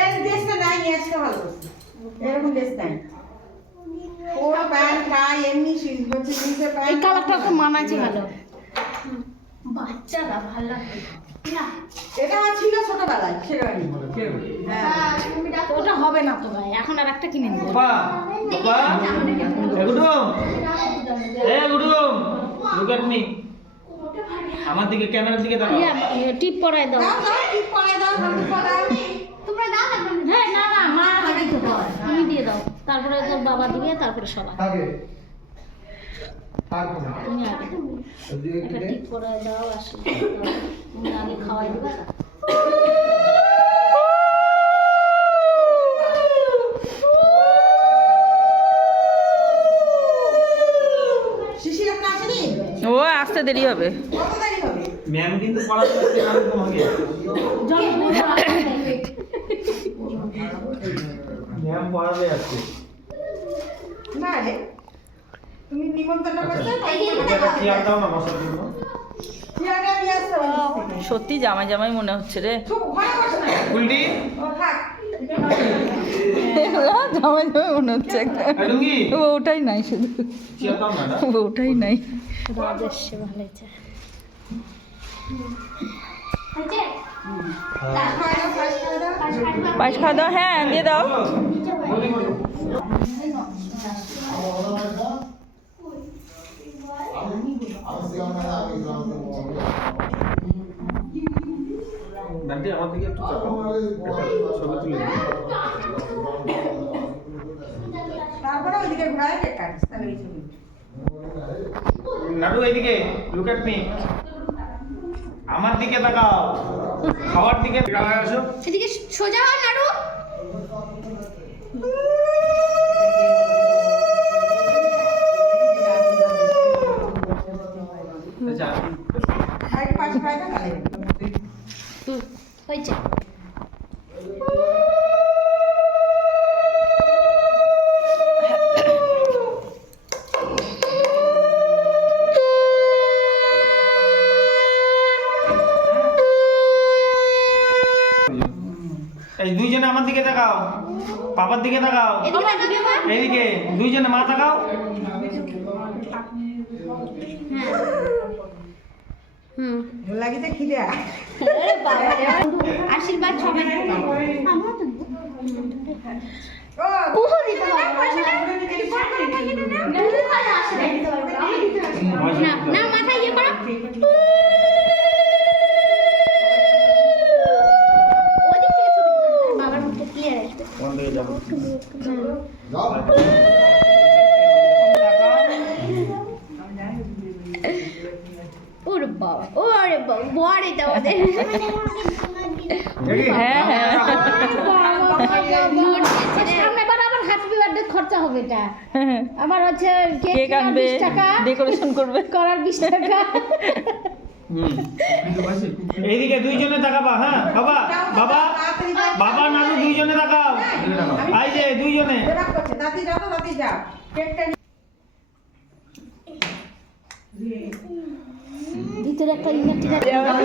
এর ড্রেসটা নাই নিয়ে আসতে ভালো। এরকম ড্রেস নাই। ও প্যান্ট গায়ে এমনি হচ্ছে জিন্সের প্যান্ট এই কালারটা তো মানাচ্ছে ভালো। বাচ্চারা ভালো এটা আমার ছিল ছোটবেলায় শেরওয়ানি হ্যাঁ। ওটা হবে না তো ভাই এখন আর একটা কিনে নেব। বাবা বাবা এ গুডুম। এ গুডুম। লুক এট মি আমার দিকে ক্যামেরার দিকে দাও ইয়া টিপ পরায় দাও। দাও দাও টিপ পরে দাও তোমরা দাও না হ্যাঁ না না মা আগে তো দাও তুমি দিয়ে দাও। তারপরে তোর বাবা দিবে তারপরে সবাই। আগে। তারপরে। তুমি আগে। একটা টিপ পরায় দাও আসি তুমি আগে খাওয়াই দিবে। আসতে দেরি হবে। ম্যাম কিন্তু তোমাকে। ম্যাম পড়াবে আজকে না রে তুমি নিমন্ত্রণ দাও না বসার জন্য। থেকে। সত্যি জামাই জামাই মনে হচ্ছে রে। চুপ থাক জামাই জামাই মনে হচ্ছে লুঙ্গি ওটাই নাই শুধু ওটাই নাই ফার্স্ট খাওয়া দাও হ্যাঁ দিয়ে দাও আমার দিকে একটু ছবি তুলে ওইদিকে ঘোরায় কেক কাটিস তাহলে এই ছবি। নাটু এইদিকে লুক এট মি আমার দিকে তাকাও খাওয়ার দিকে। তাকাও আসো। এদিকে সোজা হও নাড়ু আচ্ছা খাওয়া দাও তাহলে হয়েছে। এই দুইজনে আমার দিকে তাকাও। পাপার দিকে তাকাও। এদিকে এইদিকে দুইজনে মা তাকাও। হ্যাঁ আশীর্বাদ না মাথায় ইয়ে করো ওদিক থেকে ছবি তুলতে হবে, বাবার মুখটা ক্লিয়ার আসবে কোন দিকে যাব যাও বাবা ওরে বাবা বড় এটা হ্যাঁ হ্যাঁ। খরচা হবে এটা। আবার হচ্ছে কেক আনবে টাকা ডেকোরেশন করবে। করার 20 টাকা। এইদিকে দুইজনে তাকাবা হ্যাঁ বাবা বাবা বাবা নানু দুইজনে দুইজনে। এবার করছে। দাদি যাও তো দাদি যাও। কেকটা ভিতরে একটা ইনার ঠিক আছে আমার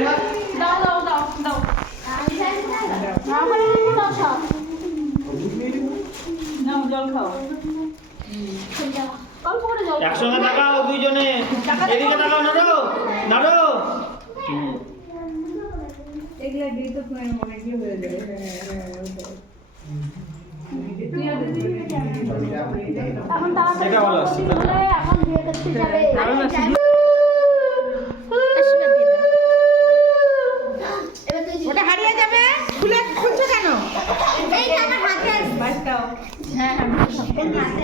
দাও জল খাও। অল্প করে জল একসঙ্গে তাকাও দুইজনে। এদিকে তাকাও নাড়ো নাড়ো। এগুলো দিয়ে তো মনে কি হয়ে যাবে। এখন তাড়াতাড়ি এখন বিয়ে করতে যাবে।